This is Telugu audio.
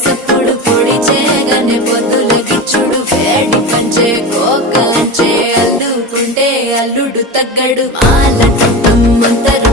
పసప్పుడు పొడి చేయగానే పొద్దులకిచ్చుడు వేడి పంచే కోకలంచే అల్లుకుంటే అల్లుడు తగ్గడు మాల మంతరు